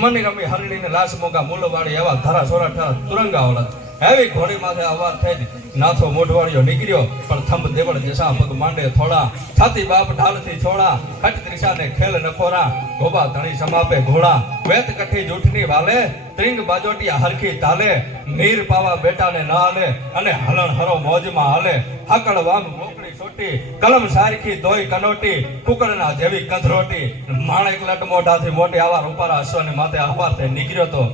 Money રમી હરણીને લાશ મોગા મૂલવાળી એવા ધરા સોરા ઠરા તુરંગા ઓળખ એવી ઘોડી માથે અવાર થઈ નાથો મોઢવાળીઓ નીકળ્યો, પણ થંભ દેવળ જસા પગ માંડે થોડા છાતી બાપ ઢાલથી છોડા ખટ ત્રિષાને ખેલ નખોરા ગોબા ધણી સમાપે ઘોડા. વેત કઠી જૂઠની વાલે, ત્રિંગ બાજોટી હરખી તાલે. નીર પાવા બેટાને ન હાલે અને હલણ હરો મોજમાં હાલે. હાકળ વામ મોકળી સોટી કલમ સારખી દોઈ કનોટી કુકડના જેવી કધરોટી માણેક લટ મોઢાથી મોટી આવાર ઉપારા અશ્વને માથે આવાર થઈ નીકળ્યો તો.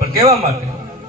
પણ કેવા માટે?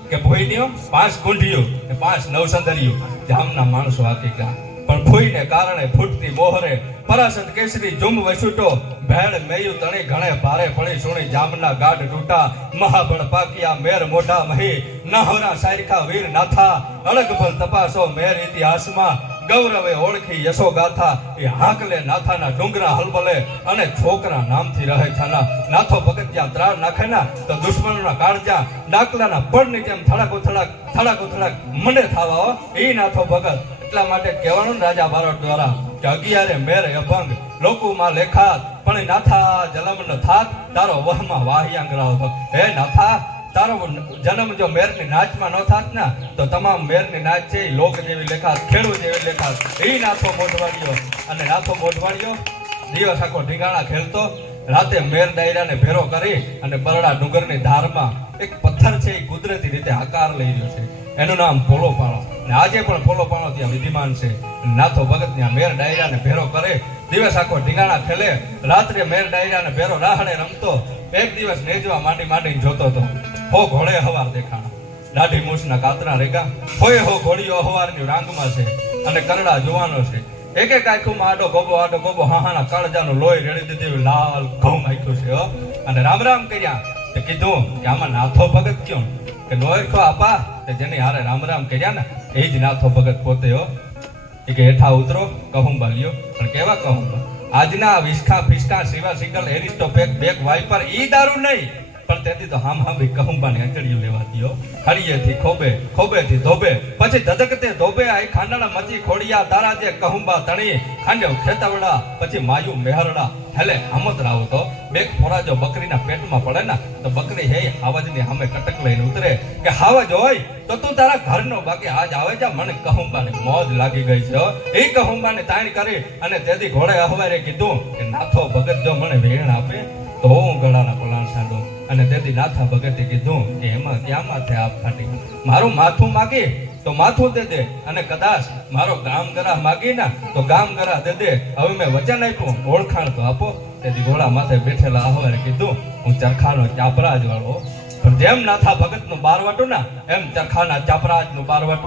કે ભોઈનીઓ પાંચ ગુંઢીઓ ને પાંચ નવસંદરીઓ જામના માણસો હાકીકા પણ ભોઈને કારણે ફૂટતી મોહરે પરાસત કેસરી જુમ વસુટો ભેળ મેયુ તણી ઘણે ભારે પડી સુણી, જામના ગાઢ ટૂટા મહાબળ પાકિયા, મેર મોઢા મહી નહોરા સારખા વીર નાથા અળગ ભલ તપાસો મેર ઇતિહાસમાં, ગૌરવે ઓળખી યશો ગાથા એ હાકલે નાથાના ડુંગરા હલબલે અને છોકરા નામથી રહે છાના. નાથો જ્યાં ત્રાળ નાખે ના તો દુશ્મનોના કાળજા ડાકલાના પડની જેમ થડાકો થડાક થડાકો થડાક મને થાવા એ નાથો ભગત એટલા માટે કહેવાનું રાજા બારોટ દ્વારા કે અગિયારે મેર અભંગ, લોકોમાં લેખાત, પણ નાથા જલમ ન થાત, તારો વહમાં વાહિયાંગ રાવ હે નાથા, તારો જન્મ જો મેરની નાચમાં ન થાત ને, તો તમામ મેરની નાચ છે લોક જેવી લેખાત, ખેડૂત જેવી લેખાત. એ નાથો મોઢવાડીઓ અને નાથો મોઢવાડીઓ દિવસ આખો ઢીંગાણા ખેલતો રાતે મેર ડાયરાને ભેરો કરી અને બરડા ડુંગરની ધારમાં એક પથ્થર છે એ કુદરતી રીતે આકાર લઈ રહ્યો છે. એનું નામ પોલો પાણો ને આજે પણ પોલો પાણો ત્યાં વિદ્યમાન છે. નાથો ભગત ત્યાં મેર ડાયરાને ભેરો કરે. દિવસ આખો ઢીંગાણા ખેલે. રાત્રે મેર ડાયરાને ભેરો રાહડે રમતો. એક દિવસ નેજવા માંડી માંડીને જોતો હતો. હો ઘોડે હવાર દેખાણા. દાઢી મૂછના કાતરા રેગા. હોય હો ઘોડીઓ હવારની રાંગમાં છે. અને કરડા જોવાનો છે. એક એક આંખોમાં આડો ગોબો આડો ગોબો હાહાના કાળજાનો લોહી રેડી દીધી, લાલ ઘઉં આંખ્યું છે અને રામ રામ કર્યા કીધું કે આમાં નાથો ભગત ક્યો? કે નોયખો આપા, કે જેની હારે રામ રામ કર્યા ને એ જ નાથો ભગત પોતે, હો. એ કે હેઠા ઉતરો કહુંબા લ્યો પણ કેવા કહુંબા આજના વિસ્કા ફિસ્કા સિવા સિકલ એરિસ્ટો પેક બેક વાઇપર, ઈ દારૂ નહીં. પણ તેથી તો હામ હામ કહુંબાની અંજળીઓ લેવા દ્યો. ખડીએથી ખોબે, ખોબેથી ધોબે. પછી ધધકતે ધોબે આઈ ખાંડણા મચી ખોડિયા તારા જે કહુંબા તણી. ખાંડ્યો ખેતવડા, પછી માયુ મેહરડા. હેલે હમત રાવ તો. બેક ફોરા જો બકરીના પેટમાં પડે ને, તો બકરી હે હાવજની હામે કટક લઈને ઉતરે. કે હાવજ હોય, તો તું તારા ઘરનો બાકી આજ આવે જા, મને કહુંબાને મોજ લાગી ગઈ છે. હો. એ કહુંબાને તાણ કરી અને તેથી ઘોડે અહવારે કીધું કે, નાથો ભગત જો મને વેણ આપે, તો હું ગળાના પલાણ સાંડું. અને તેથી નાથા ભગતે કીધું કે એમાં ક્યાં માથે આપ ફાટી મારું માથું માગે, તો માથું દે દે. અને કદાચ મારો ગામ ગરા માગી ના, તો ગામ ગરા દે દે. હવે મેં વચન આપ્યું, ઓળખાણ તો આપો. તેથી ઘોડા માથે બેઠેલા આહવારે કીધું, હું ચરખાનો ચાપરાજ વાળો પણ જેમ નાથા ભગતનું બારવટું ના, એમ ચરખાના ચાપરાજનું બારવટ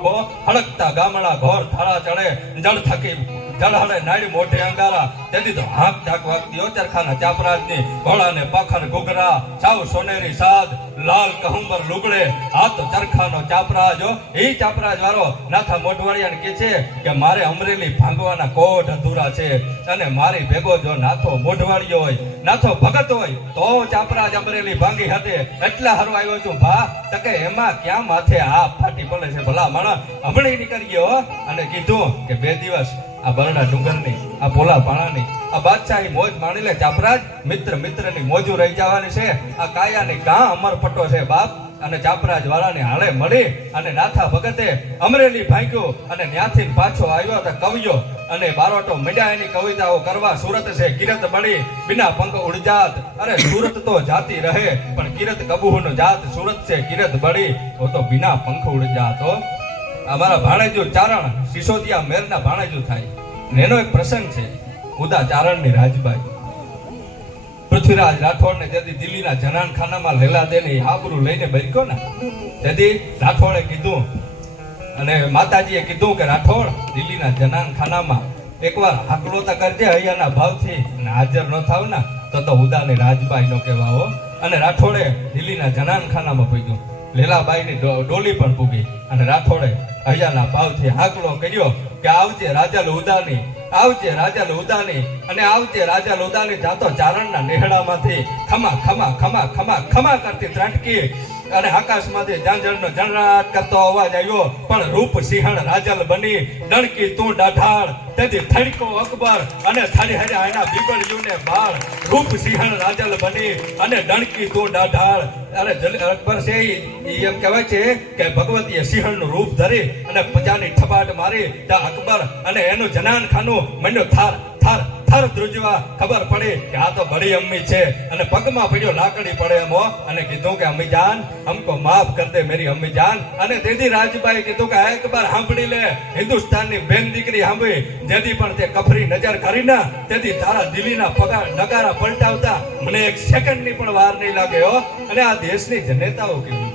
હળકતા ગામડા ઘોર થાળા ચડે, જળ થકી જળ નાડી મોઢે અંગારા તેથી તો હાક ઝાક વાગતી ચરખાના ચાપરાજની પાખર ઘૂઘરા. સાવ સોનેરી સાદ. લાલ કહુંબર લુગડે. આ તો ચરખાનો ચાપરાજ એ ચાપરાજ વાળો નાથા મોઢવાડિયાને કે છે કે મારે અમરેલી ભાંગવાના કોટ અધૂરા છે અને મારી ભેગો જો નાથો મોઢવાડિયો હોય, નાથો ભગત હોય, તો ચાપરાજ અમરેલી ભાંગી હતી એટલા હરવાયો છું, ભા. તકે એમાં ક્યાં માથે આ ફાટી પડે છે ભલા માણસ. હમણાં નીકળી ગયો. અને કીધું કે બે દિવસ આ બરડા ડુંગરની, આ ભોલા પાણાની આ બાદશાહી મોજ માણી લે ચાપરાજ મિત્ર મિત્રની મોજું રહી જવાની છે. આ કાયાની કાં અમર પટ્ટો છે, બાપ. અને ચાપરાજ વાળાને હાળે મળી અને નાથા ભગતે અમરેલી ભાગ્યો અને ત્યાંથી પાછો આવ્યો તો કવિયો અને બારોટો મીડિયા એની કવિતાઓ કરવા સુરત છે. કિરત બળી બિના પંખ ઉડજાત અરે સુરત તો જાતી રહે, પણ કિરત કબૂહનો જાત. સુરત છે કિરત બળી તો બિના પંખ ઉડજાતો અમારા ભાણેજો ચારણ સિસોદિયા મેરના ભાણેજો થાય. અને એનો એક પ્રસંગ છે, ઉદા ચારણની રાજબાઈ. પૃથ્વીરાજ રાઠોડને જેથી દિલ્હીના જનાનખાનામાં લેલા દેને આબરૂ લઈને બેઠો ને તેથી રાઠોડે કીધું, અને માતાજીએ કીધું કે, રાઠોડ, દિલ્હીના જનાનખાનામાં એકવાર હાકલો તો કરજે હૈયાના ભાવથી, અને હાજર ન થાવ ને, તો તો ઉદાને રાજબાઈ નો કહેવાઓ. અને રાઠોડે દિલ્હીના જનાનખાનામાં પૂગ્યું લેલાબાઈની ડોલી પણ પૂગી અને રાઠોડે હૈયાના ભાવથી હાકલો કર્યો કે આવજે રાજા લોદાની આવજે રાજા લોદાની અને આવજે રાજા લોદાની જાતો ચારણના નેહડામાંથી ખમા ખમા ખમા ખમા ખમા કરતી ત્રાટકી અને આકાશમાંથી ઝાંઝરનો જણરાટ કરતો અવાજ આવ્યો. પણ રૂપ સિંહણ રાજલ બની ડણકી તું ડાઢાળ, તેથી થડકો અકબર અને થડી હર્યા એના બીબળિયુંને બાળ રૂપ સિંહણ રાજલ બની અને ડણકી તું દાઢાળ અને અકબર છે, ઈ એમ કહેવાય છે કે ભગવતીએ સિંહણનું રૂપ ધરી અને પ્રજાની ઠપાટ મારી ત્યાં અકબર અને એનું જનાન ખાનું મંડ્યો થાર થાર. થાર ધ્રુજવા ખબર પડી કે આ તો બડી અમ્મી છે. અને પગમાં પડ્યો લાકડી પડે એમો અને કીધું કે, અમ્મી જાન હમકો માફ કર દે મેરી અમ્મી જાન. અને તેથી રાજબાઈ કીધું કે એક બાર સાંભળી લે. હિન્દુસ્તાનની બેન દીકરી સાંભળી જેથી પણ તે કફરી નજર કરી ના તેથી તારા દિલ્હીના પગાર નગારા પલટાવતા મને એક સેકન્ડની પણ વાર નહીં લાગે હો. અને આ દેશની જનેતાઓ કેવી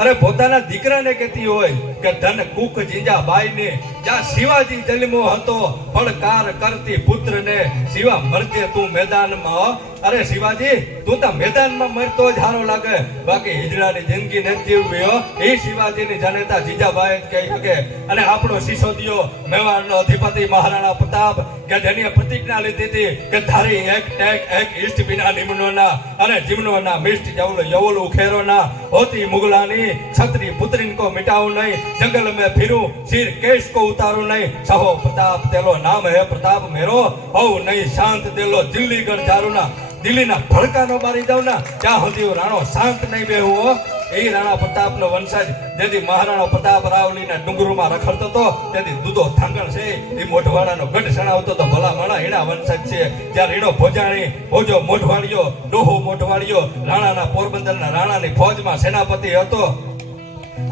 અરે પોતાના દીકરાને કહેતી હોય કે ધન કુક જીંજાબાઈ ને જ્યાં શિવાજી જન્મો હતો, પડકાર કરતી પુત્રને શિવા મરજે તું મેદાનમાં. અરે શિવાજી, તું તો મેદાનમાં મરતો જ હારો લાગે. બાકી હિજડાની જિંદગી ને જીવ્યો એ શિવાજીની જનેતા જીજાબાઈ જ કહી શકે. અને આપણો સિસોદિયો મેવાડનો અધિપતિ મહારાણા પ્રતાપ, કે જેની પ્રતિજ્ઞા લીધી હતી કે ધારી એક ટેક, એક ઈષ્ટ વિના નિમનોના અને જીમનોના મિષ્ટ જવલ યવલ ઉખેરોના હોતી મુગલાની છત્રી પુત્રીન કો મિટાવ નહીં. જંગલ મેં ફિરું સિર કેશ કો ઉતારો નહીં. સહો પ્રતાપ તેલો નામ હે, પ્રતાપ મેરો. હો નહીં શાંત તેલો દિલ્હીગઢ ચારો ના દિલ્હીના ભડકા નો મારી જાવ ના. ત્યાં સુધી રાણો શાંત નહીં બેહુઓ એ રાણા પ્રતાપ નો વંશજ, જેથી મહારાણા પ્રતાપ રાવલી ના ડુંગરુમાં રખડતો હતો, તેથી દૂધો થાંગણ છે. એ મોઢવાડા નો ગઢ સણાવતો હતો. ભલા માણા એના વંશજ છે. જ્યાં રીણો ભોજાણી, ભોજો મોઢવાડિયો, ડોહો મોઢવાડિયો રાણા ની ફોજમાં સેનાપતિ હતો.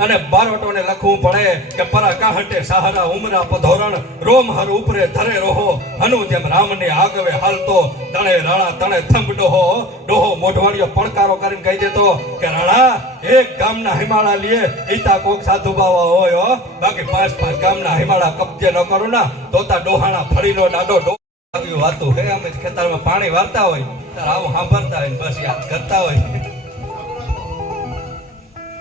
અને બારોટોને લખવું પડે કે પરા કાહટે સહારા ઉમરા પધોરણ, રોમ હર ઉપરે ધરે રહો, હનુ જેમ રામને આગવે હાલતો, તણે રાણા તણે થંભ ડોહો ડોહો મોઢવાડીયો પડકારો કરીને કહી દેતો કે, રાણા, એક ગામના હિમાળા લીએ, ઈતા કોક સાધુ બાવા હોય બાકી પાંચ પાંચ ગામના હિમાળા કબજે ન કરો ના તોતા ડોહાણા ફળીનો ડાડો ડો આવ્યું વાતો હે, અમે ખેતરમાં પાણી વાળતા હોય ત્યારે આવું સાંભળતા હોય બસ યાદ કરતા હોય.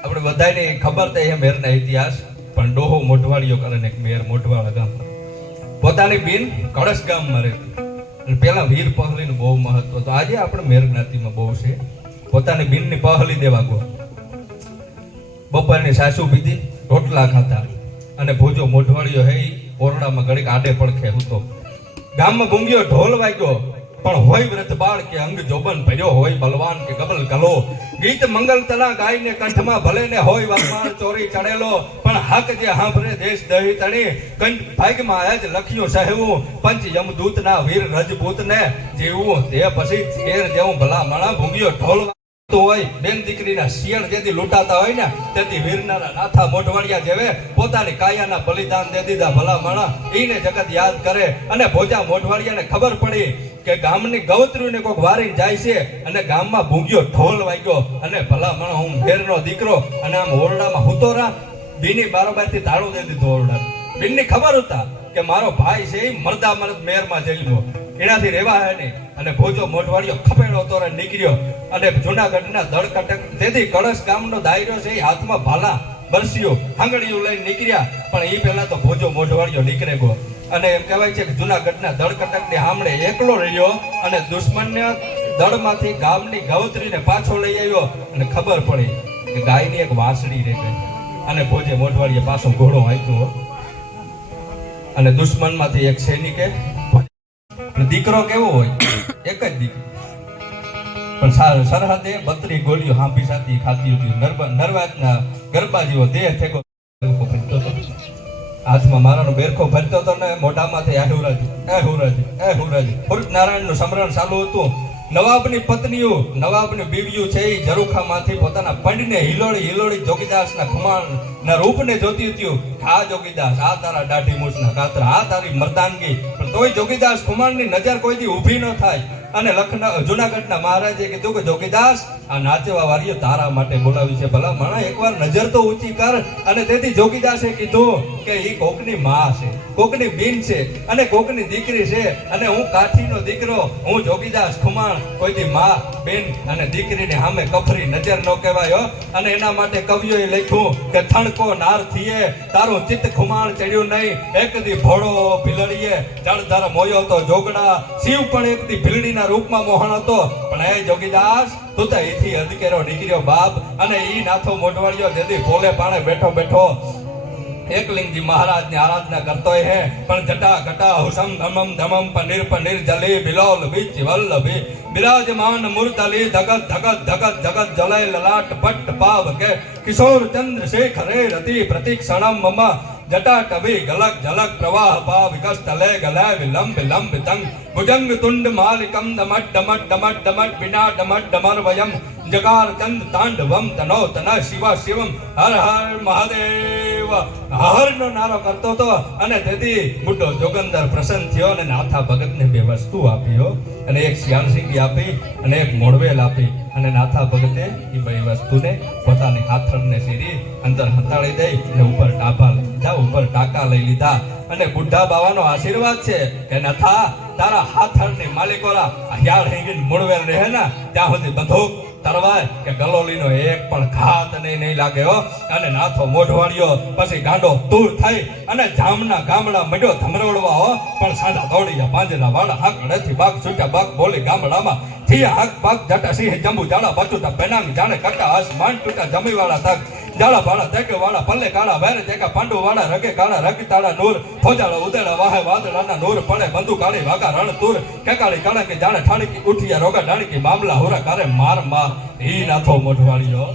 આપણે બધાને ખબર તો એ મેરના ઇતિહાસ, પણ ડોહો મોઢવાળીઓ કરે ને મેર મોઢવાળા ગામ પોતાની બેન કળશ ગામમાં રહેતી. અને પેલા વીર પહલીનું બહુ મહત્વ તો આજે આપણે મેર જ્ઞાતિમાં બહુ છે. પોતાની બેનની પહલી દેવા ગો. બપોરની સાસુ પીધી, રોટલા ખાતા અને ભોજો મોઢવાળીઓ હે ઓરડામાં ઘડીક આડે પડખે હતો. ગામમાં ગુંગ્યો ઢોલ વાગ્યો. પણ હોય વ્રત બાળ કે અંગ જોબન ભર્યો હોય, બલવાન કે ગબલ કલો ગીત મંગલ તલા ગાયને કંઠમાં ભલે ને હોય વરમાળ ચોરી ચડેલો. પણ હક જે હાંભરે દેશ દહી તણી. કંઠ ભાગમાં આજ લખ્યું સહેવું. પંચ યમદૂત ના વીર રજપૂત ને જેવું તે પછી શેર જેવું ભલા મણા ભૂંગ્યો ઢોલ હોય. બેન દીકરીના શિયળ જેથી લૂંટાતા હોય ને, તેથી વીરનારા નાથા મોઢવાડિયા જેવે પોતાની કાયાના બલિદાન દે દીધા ભલા માણા. એને જગત યાદ કરે અને ભોજા મોઢવાડિયાને ખબર પડી. કે ગામની ગૌત્રીને કોઈક વારીને જાય છે અને ગામમાં ભૂંગ્યો, ઢોલ વાગ્યો અને ભલા માણા હું મેરનો દીકરો અને આમ ઓરડામાં હૂતો રા બીની બારોબારથી તાળું દે દીધું ઓરડા બીનની ખબર હતા કે મારો ભાઈ છે એ મરદા મરદ મેરમાં જઈલ્યો એનાથી રેવા હે નહીં અને ભોજો મોઢવાડિયો ખપેડો તો નીકળ્યો અને જુનાગઢના દળકટક તેથી કળશ ગામનો દાયરો છે એ હાથમાં ભાલા, બરસીઓ, આંગળીઓ લઈને નીકળ્યા. પણ એ પહેલા તો ભોજો મોઢવાડિયો નીકળે ગયો. અને એમ કહેવાય છે કે જુનાગઢના દળકટકની હામણે એકલો રહ્યો અને દુશ્મનને દળમાંથી ગામની ગવતરીને પાછો લઈ આવ્યો અને ખબર પડી કે ગાયની એક વાસડી રહે અને ભોજે મોઢવાડીએ પાછો ઘોડો આપ્યો. અને દુશ્મનમાંથી એક સૈનિકે દીકરો કેવો હોય? એક જ દીકરો. પણ સરહદે બત્રી ગોળીઓ હાંપી સાથી ખાતી હતી. નરવા નરવાજના ગરબા જેવો દેહ હતો. હાથમાં મારાનો બેરખો ભરતો હતો ને મોઢામાંથી એ હુરાજી એ હુરાજી એ હુરાજી. ફુરત નારાયણનું સમરણ ચાલુ હતું. નવાબની પત્નીઓ, નવાબની બીવીઓ છે એ ઝરૂખામાંથી પોતાના પંડને હિલોળી હિલોળી જોગીદાસના ખુમાણ ના રૂપને જોતી હતી. આ જોગીદાસ, આ તારા દાઢી મૂછના કાતરા આ તારી મર્દાનગી. પણ તોય જોગીદાસ ખુમાણની નજર કોઈ દી ઊભી ન થાય. અને લખનઉ જુનાગઢના મહારાજે કીધું કે, જોગીદાસ આ નાચવા વાળીઓ તારા માટે બોલાવી છે. ભલા માણા એકવાર નજર તો ઊંચી કર અને તેથી જોગીદાસે કીધું કે એ કોકની માં છે, કોકની બીન છે અને કોકની દીકરી છે અને હું કાઠીનો દીકરો, હું જોગીદાસ ખુમાણ કોઈ દી માં, બેન અને દીકરીની સામે કફરી નજર ન કહેવાય અને એના માટે કવિઓએ લખ્યું કે થણકો નાર થીએ, તારું ચિત્ત ખુમાણ ચડ્યું નહીં. એક દી ભોળો ભીલડીએ, જળધર મોયો તો જોગડા. શિવ પણ એક દી ભીલડીના રૂપમાં મોહણ હતો. પણ હે જોગીદાસ તું તો એથી અધકેરો નીકળ્યો બાપ અને ઈ નાથો મોઢવાડિયો જેથી ભોલે પાણે બેઠો બેઠો. એકલિંગજી મહારાજની આરાધના કરતોય હે, પણ જટા ઘટા હુસમ ધમમ ધમમ પનીર પનીર જલી બિલોલ બીચ વલ્લભી. બિરાજમાન મૂર્તલી ધગત ધગત ધગત જગત જલય લલાટ પટ્ટ પાવ કે કિશોર ચંદ્ર શેખરે રતિ પ્રતિક્ષણમ મમ જટા કવિ ગલક ઝલક પ્રવાહ પાવ વિકસ્ત લે ગલય વિલંબ વિલંબ તંગ ભુજંગ તુંડ માલિકમ દમટ ડમટ ડમટ ડમટ વિના ડમટ ડમર વયમ જગાર ચંદ તાંડવમ તનો તન શિવ શિવમ હર હર મહાદેવ હર નો નારો કરતો હતો અને તેથી બુડ્ઢો જોગંદર પ્રસન્ન થયો અને નાથા ભગતને બે વસ્તુ આપી અને એક શ્યામસિંગી આપી અને એક મોડવેલ આપી. અને નાથા ભગતે એ બે વસ્તુને પોતાની હાથરને સીરી અંદર હંતાળી દઈ અને ઉપર ટાપા લીધા, ઉપર ટાકા લઈ લીધા. અને બુઢા બાવાનો આશીર્વાદ છે કે નાથા, તારા હાથરની માલિકોરા હ્યાળ હેંગીને મોડવેલ રહે ને ત્યાં સુધી બંદૂક તરવાય કે ગલોલીનો એક પણ ઘાત નહીં નહીં લાગે હો. અને નાથો મોઢવાડ્યો, પછી ગાંડો દૂર થઈ અને જામના ગામડા મડ્યો ધમરોડવા હો. પણ સાદા દોડીયા પાંજરા વાળા હાક નથી બાગ છૂટા બાગ બોલી ગામડામાં થી હાક બાગ જટા સિંહ જંબુ જાડા બચુતા પેનાંગ જાણે કટા આસમાન જમી વાળા તક જાડા ભાડા તેકે વાળા, પલ્લે કાળા વેરે તેકા પાંડુ વાળા, રગે કાળા રગ તાળા, નૂર, ફોજાળા, ઉદેડા, વાહે, વાદળાના નૂર, પડે બંધુ, કાળી વાગા રણ તૂર કેકાળી કાળા કે જાણે, ઠાણકી, ઉઠિયા, રોગા ડાણકી મામલા, હોરા, કારે, માર માર હી નાથો મોઢવાળીઓ.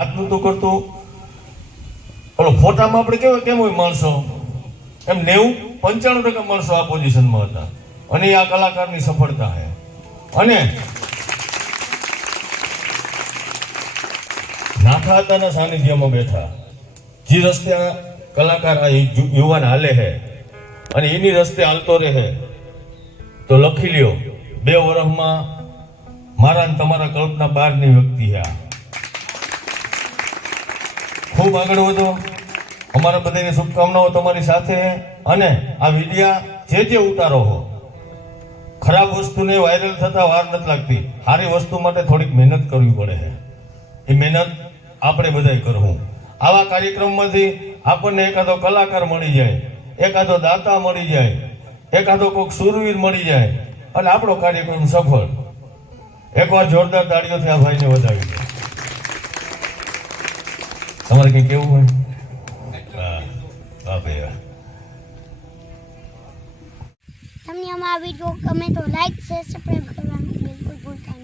આટલું તો કરતું. ઓલો ફોટામાં આપણે કેવો કેમ હોય માણસો? એમ નેવું પંચાણું ટકા માણસો આ પોઝિશનમાં હતા. અને આ કલાકારની સફળતા છે અને નાથા હતાના સાનિધ્યમાં બેઠા. જે રસ્તે કલાકાર, આ યુવાન હાલે છે અને એની રસ્તે હાલતો રહે તો લખી લ્યો, બે વર્ષમાં મારા તમારા કલ્પના બહારની વ્યક્તિ છે ખૂબ આગળ વધો. અમારા બધાની શુભકામનાઓ તમારી સાથે અને આ વિડિયા જે જે ઉતારો હો ખરાબ વસ્તુને વાયરલ થતા વાર નથી લાગતી. સારી વસ્તુ માટે થોડીક મહેનત કરવી પડે છે. એ મહેનત આપણે બધાય કરવું. આવા કાર્યક્રમમાંથી આપણને એકાદો કલાકાર મળી જાય, એકાદો દાતા મળી જાય, એકાદો કોઈક સુરવીર મળી જાય, અને આપણો કાર્યક્રમ સફળ. એકવાર જોરદાર તાળીઓથી આ ભાઈને વધાવી દે. તમારે કંઈ કેવું હોય? હા. હા ભાઈ તમને અમારા વીડિયો ગમે તો લાઈક શેર સબસ્ક્રાઈબ કરવાનું બિલકુલ ભૂલતા નહીં.